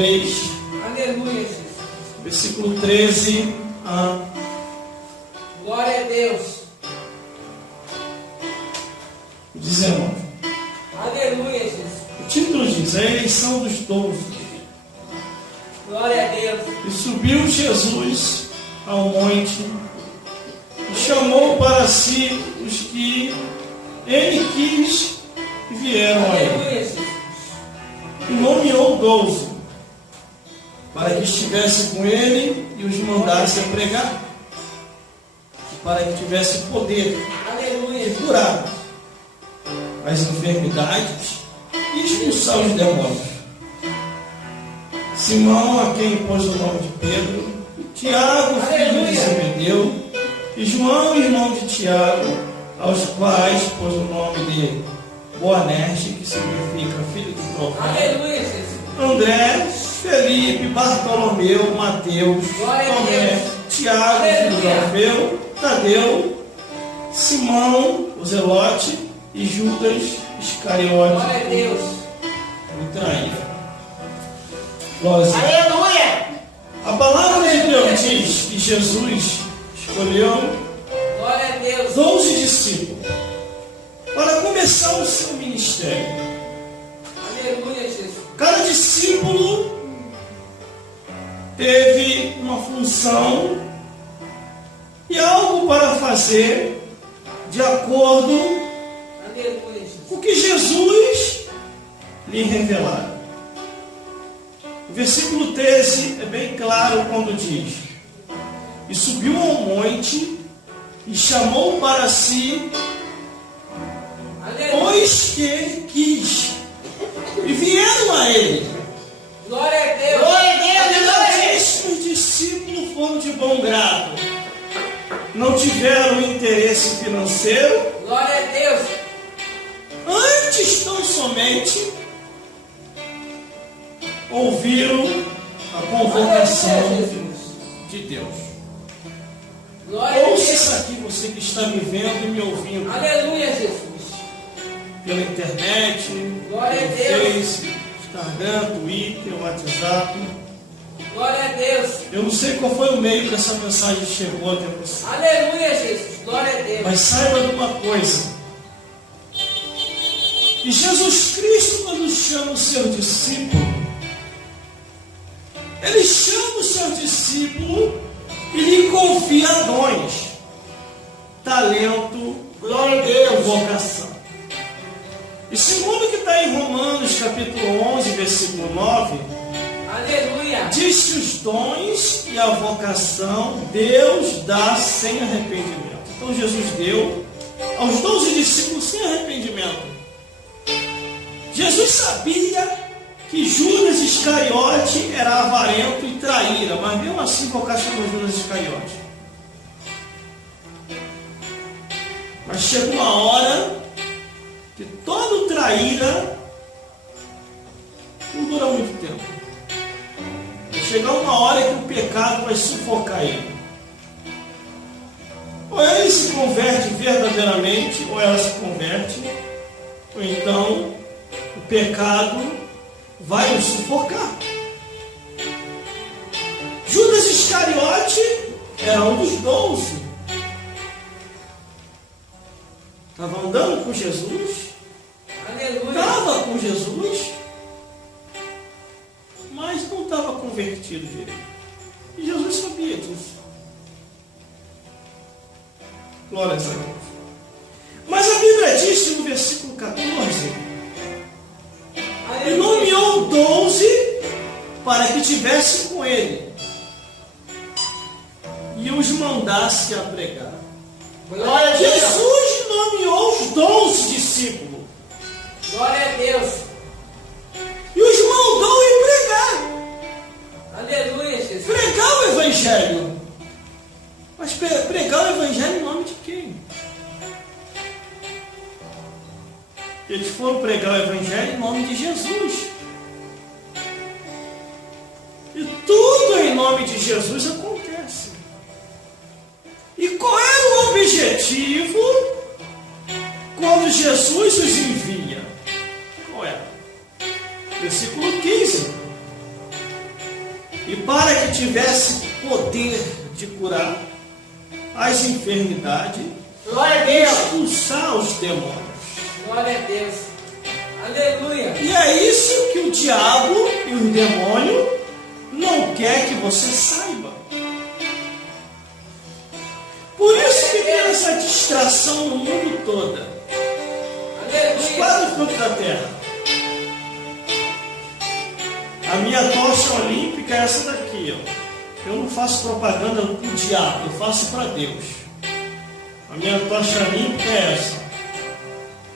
3. Aleluia, Jesus. Versículo 13 a Glória a Deus. 19. Aleluia, Jesus. O título diz: a eleição dos 12. Glória a Deus. E subiu Jesus ao monte e chamou para si os que ele quis e vieram a ele. Aleluia, Jesus. E nomeou 12 para que estivesse com ele e os mandasse a pregar, e para que tivesse poder Aleluia. de curar as enfermidades e expulsar os demônios. Simão, a quem pôs o nome de Pedro, Tiago, filho de Zebedeu, e João, irmão de Tiago, aos quais pôs o nome de Boanerges, que significa filho do profeta. Aleluia, Jesus. André, Felipe, Bartolomeu, Mateus, Tomé, Tiago, filho de Alfeu, Tadeu, Simão, o Zelote e Judas Iscariote, Glória a Deus. o traíra. Glória a Deus. Aleluia. A palavra de Deus diz que Jesus escolheu Glória a Deus. 12 discípulos para começar o seu ministério. Aleluia, Jesus. Cada discípulo teve uma função e algo para fazer de acordo Aleluia, Jesus. com o que Jesus lhe revelara. O versículo 13 é bem claro quando diz: e subiu ao monte e chamou para si Aleluia. os que ele quis e vieram a ele. Glória a Deus. Glória a Deus. Os discípulos foram de bom grado, não tiveram interesse financeiro, Glória a Deus. antes tão somente ouviram a convocação Aleluia, Jesus. de Deus. Glória a Ouça Deus. isso aqui, você que está me vendo e me ouvindo Aleluia, Jesus. pela internet, Glória a pelo Deus. Face, Instagram, Twitter, WhatsApp. Glória a Deus. Eu não sei qual foi o meio que essa mensagem chegou até você. Aleluia, Jesus. Glória a Deus. Mas saiba de uma coisa: que Jesus Cristo, quando chama o seu discípulo, ele chama o seu discípulo e lhe confia dons, talento, glória a Deus, vocação. E segundo que está em Romanos capítulo 11, versículo 9, Aleluia. diz que os dons e a vocação Deus dá sem arrependimento. Então Jesus deu aos 12 discípulos sem arrependimento. Jesus sabia que Judas Iscariote era avarento e traíra, mas mesmo assim vocacionou Judas Iscariote. Mas chegou uma hora que todo traíra não dura muito tempo. Vai chegar uma hora que o pecado vai sufocar ele. Ou ele se converte verdadeiramente, ou ela se converte, ou então o pecado vai o sufocar. Judas Iscariote era um dos 12. Estava andando com Jesus, Aleluia. estava com Jesus, mas não estava convertido direito. E Jesus sabia disso. Glória a Deus. Mas a Bíblia diz que no versículo 14, e nomeou 12 para que tivesse com ele e os mandasse a pregar. Glória a Deus. Jesus nomeou os 12 discípulos Glória a Deus. e os mandou ir pregar. Aleluia, Jesus. Pregar o Evangelho. Mas pregar o Evangelho em nome de quem? Eles foram pregar o Evangelho em nome de Jesus. E tudo em nome de Jesus acontece. E qual era o objetivo quando Jesus os envia? Qual era? Versículo 15. para que tivesse poder de curar as enfermidades, Glória a e Deus. expulsar os demônios. Glória a Deus. Aleluia. E é isso que o diabo e o demônio não quer que você saiba. Por isso que tem essa distração no mundo todo. Os quatro cantos da terra. A minha tocha olímpica é essa daqui, ó. Eu não faço propaganda para o diabo, eu faço para Deus. A minha tocha olímpica é essa.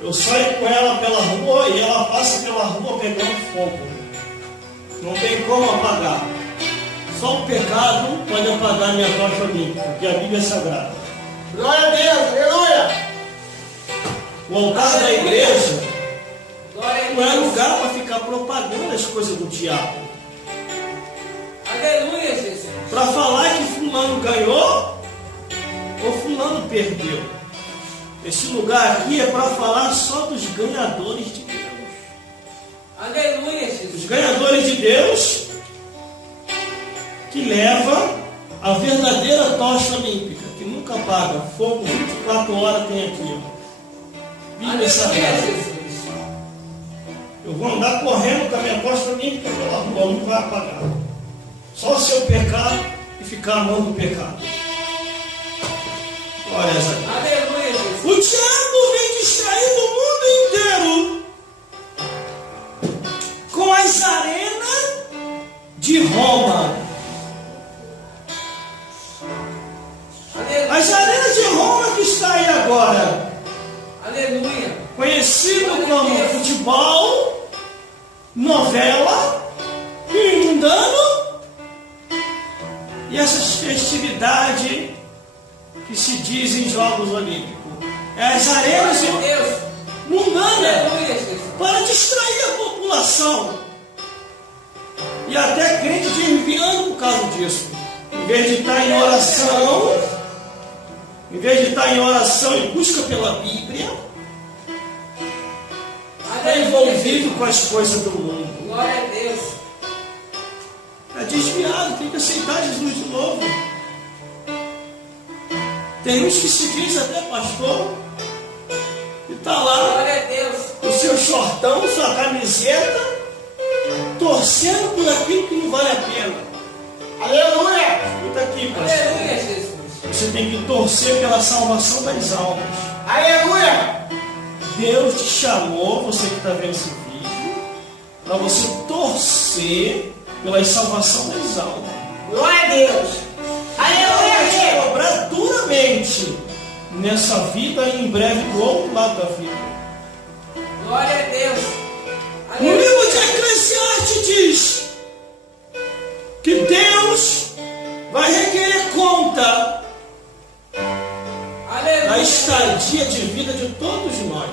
Eu saio com ela pela rua e ela passa pela rua pegando fogo. Não tem como apagar. Só o pecado pode apagar a minha tocha olímpica, porque a Bíblia é sagrada. Glória a Deus. Aleluia. O altar da igreja Glória a não é Deus. lugar para ficar propagando as coisas do diabo. Aleluia, Jesus. Para falar que fulano ganhou ou fulano perdeu. Esse lugar aqui é para falar só dos ganhadores de Deus. Aleluia, Os Jesus. ganhadores de Deus que leva a verdadeira tocha olímpica, que nunca apaga. Fogo 24 horas tem aqui, ó. Bíblia Aleluia, sagrada. Jesus. Eu vou andar correndo com a minha tocha olímpica pela rua, não vai apagar. Só se eu pecar e ficar amando o pecado. Glória a Deus. Aleluia, Jesus. O diabo vem distraindo o mundo inteiro com as arenas de Roma. Aleluia. As arenas de Roma que está aí agora, Aleluia. conhecido como futebol, novela, mundano e essas festividades que se dizem Jogos Olímpicos. É as arenas Glória a Deus. mundanas Aleluia, Jesus. para distrair a população. E até crente desviando por causa disso. Em vez de estar em oração, e busca pela Bíblia, está envolvido com as coisas do mundo. Glória a Deus. Está desviado, tem que aceitar Jesus de novo. Tem uns que se diz até pastor, e está lá, Glória a Deus. o seu shortão, sua camiseta, torcendo por aquilo que não vale a pena. Aleluia. Escuta aqui, pastor. Aleluia, Jesus. Você tem que torcer pela salvação das almas. Aleluia. Deus te chamou, você que está vendo esse vídeo, para você torcer pela salvação das almas. Glória a Deus. Ela vai te Aleluia. cobrar duramente nessa vida e em breve do outro lado da vida. Glória a Deus. No livro de Eclesiastes diz que Deus vai requerer conta da Aleluia. estadia de vida de todos nós.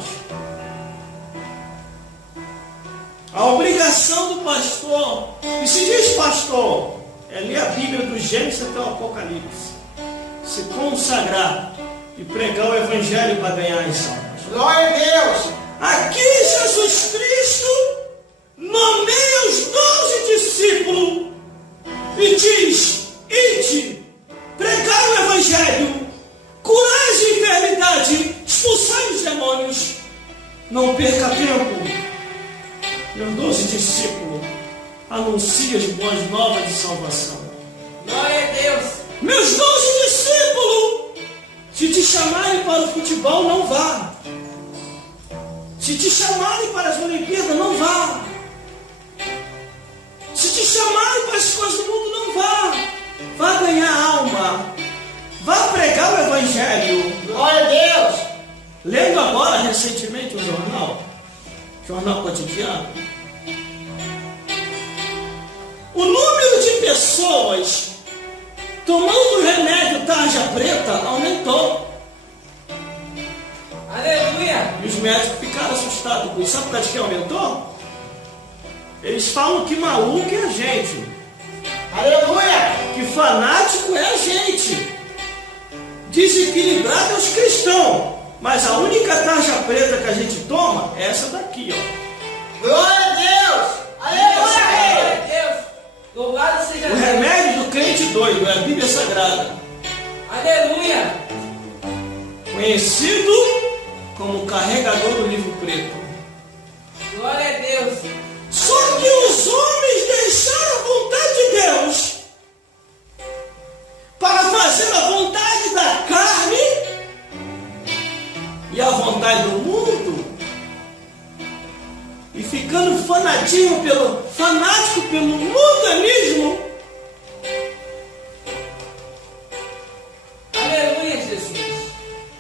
A obrigação do pastor, e se diz pastor, é ler a Bíblia do Gênesis até o Apocalipse, se consagrar e pregar o Evangelho para ganhar as almas. Glória a Deus. Aqui Jesus Cristo nomeia os 12 discípulos e diz: ide, pregai o Evangelho, curai as enfermidades, expulsai os demônios. Não perca tempo. Meus 12 discípulos, anuncia as boas novas de salvação. Glória a Deus. Meus 12 discípulos, se te chamarem para o futebol, não vá. Se te chamarem para as Olimpíadas, não vá. Se te chamarem para as coisas do mundo, não vá. Vá ganhar alma. Vá pregar o Evangelho. Glória a Deus. Lendo agora, recentemente, o jornal cotidiano, o número de pessoas tomando remédio tarja preta aumentou. Aleluia. E os médicos ficaram assustados com isso. Sabe por causa de que aumentou? Eles falam que maluco é a gente. Aleluia. Que fanático é a gente. Desequilibrado é os cristãos. Mas a única tarja preta que a gente toma é essa daqui, ó. Glória a Deus. Aleluia. Glória a Deus. Louvado seja O Deus. remédio do crente doido é a Bíblia Sagrada, Aleluia. conhecido como carregador do livro preto. Glória a Deus. Só que os homens deixaram a vontade de Deus para fazer a vontade da carne e a vontade do mundo, e ficando fanático pelo mundanismo. Aleluia, Jesus.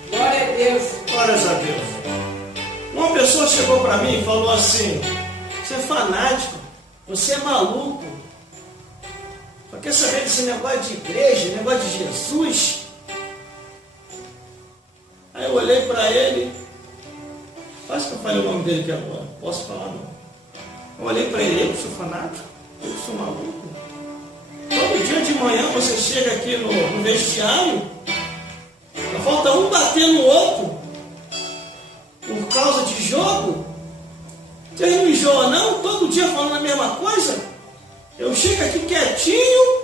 Glória a Deus. Glórias a Deus. Uma pessoa chegou para mim e falou assim: você é fanático, você é maluco, só quer saber desse negócio de igreja, negócio de Jesus? Aí eu olhei para ele, quase que eu falei o nome dele aqui agora, posso falar não? Eu olhei para ele: eu que sou fanático, eu que sou maluco. Todo dia de manhã você chega aqui no vestiário, só falta um bater no outro por causa de jogo. Vocês não enjoam não? Todo dia falando a mesma coisa? Eu chego aqui quietinho,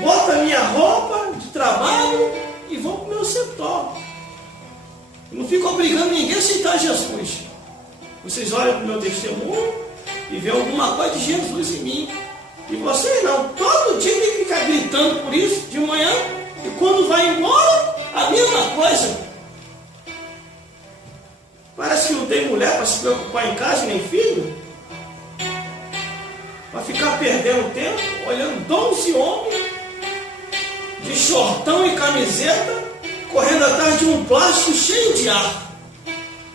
boto a minha roupa de trabalho e vou para o meu setor. Eu não fico obrigando ninguém a aceitar Jesus. Vocês olham para o meu testemunho e vê alguma coisa de Jesus em mim. E vocês não. Todo dia tem que ficar gritando por isso de manhã, e quando vai embora, a mesma coisa. Parece que não tem mulher para se preocupar em casa, nem filho. Para ficar perdendo tempo, olhando 12 homens de shortão e camiseta, correndo atrás de um plástico cheio de ar.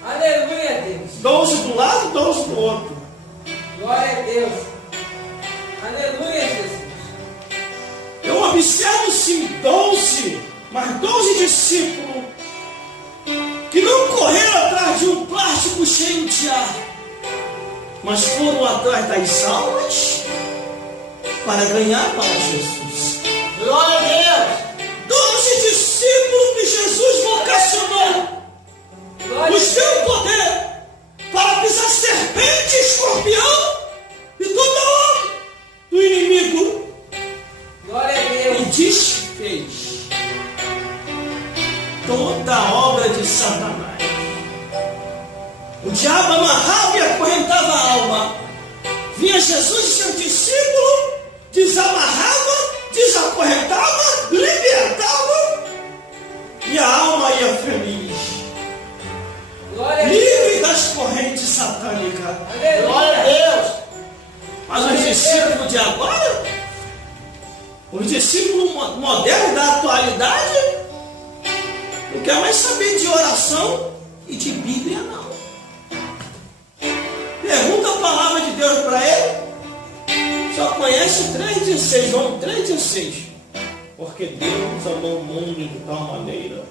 Aleluia, Deus. 12 do lado, 12 do outro. Glória a Deus. Aleluia, Jesus. Eu observo sim 12, mas 12 discípulos que não correram atrás de um plástico cheio de ar, mas foram atrás das almas para ganhar para Jesus. Glória a Deus. 12 discípulos que Jesus vocacionou, Glória a os deu poder para pisar serpente, escorpião e toda obra do inimigo, Glória a e Deus. desfez toda a obra de Satanás. O diabo amarrava e acorrentava a alma. Vinha Jesus e seu discípulo, desamarrava, desacorrentava, libertava, e a alma ia feliz, Glória a Deus. livre das correntes satânicas. Glória a Deus. Mas os discípulos de agora, os discípulos modernos da atualidade, não quer mais saber de oração e de Bíblia, não. Pergunta a palavra de Deus para ele, só conhece 3,16, João 3,16. Porque Deus amou o mundo de tal maneira,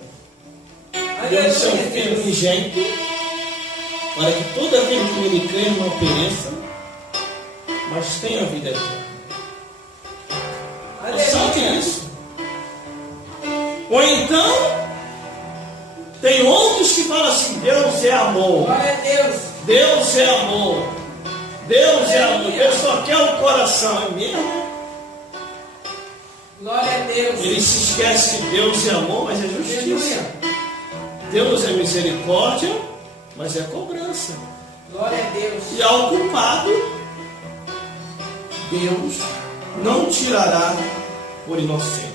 deu seu Filho unigênito, para que todo aquele que nele crê não pereça, mas tenha vida eterna. Sabe isso? Ou então, tem outros que falam assim: Deus é amor. Glória a Deus. Deus é amor. Deus é amor. Deus só quer o coração. É mesmo? Glória a Deus. Ele se esquece que Deus é amor, mas é justiça. Aleluia. Deus é misericórdia, mas é cobrança. Glória a Deus. E ao culpado, Deus não tirará por inocente.